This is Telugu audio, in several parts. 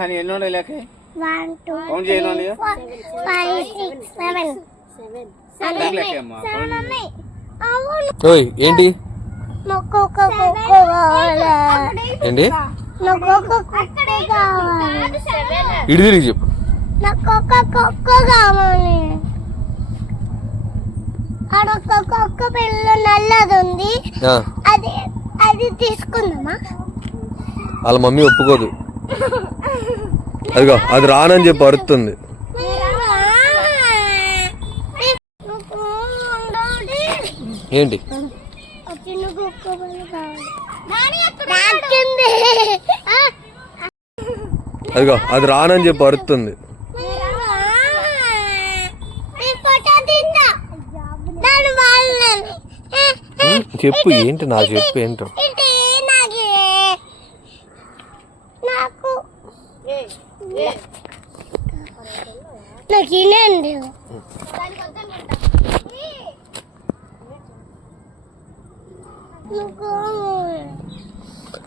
హనీ ఎన్ని ఉన్నాయి లేక 1 2 కౌంట్ చేయను 5 6 7 ఓయ్ ఏంటి ఏంటి ఇటు తిరిగి చెప్పు. కుక్క పిల్ల నల్లది ఉంది, అది అది తీసుకుందామా? వాళ్ళ మమ్మీ ఒప్పుకోదు. అదిగో అది రానని చెప్పి అరుస్తుంది. ఏంటి అదిగో అది రానని చెప్పి అరుస్తుంది. చెప్పు ఏంటి, నా చెప్పు ఏంటో.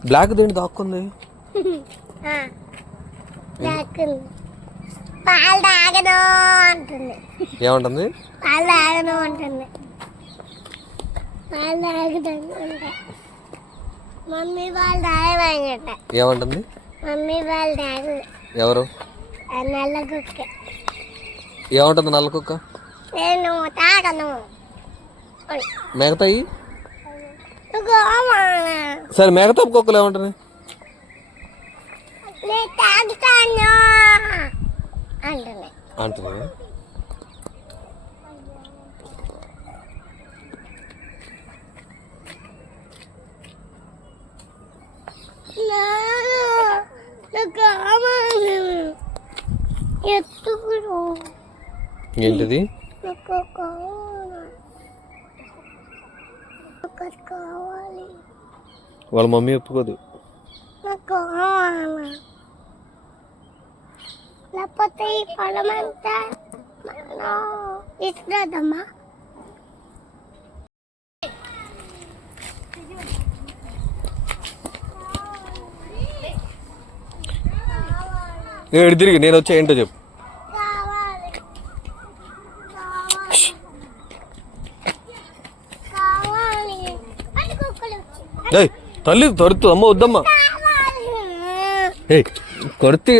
బ్లాక్ దేంటి దాక్కుంది? పాలు తాగను అంటుంది. ఏమంటుంది? పాలు తాగను అంటుంది. పాలు తాగుతుంది. మమ్మీ వాళ్ళు తాగమంట. ఏమంటుంది? మమ్మీ వాళ్ళు తాగు. ఎవరు? నల్ల కుక్క. ఏమంటుంది నల్ల కుక్క? నేను తాగను. మిగతాయి సరే, మిగతా కుక్కలు ఏమంటుంది? తాగుతాను అంటుంది. అంటుంది. ఏంటిది? వాళ్ళ మమ్మీ ఒప్పుకోదు. లేకపోతే ఈ పొలం అంతా ఇస్తుందమ్మా. నేను తిరిగి నేను వచ్చా ఏంటో చెప్పు. తల్లి తరుతు అమ్మ వద్దమ్మా. కొడుతు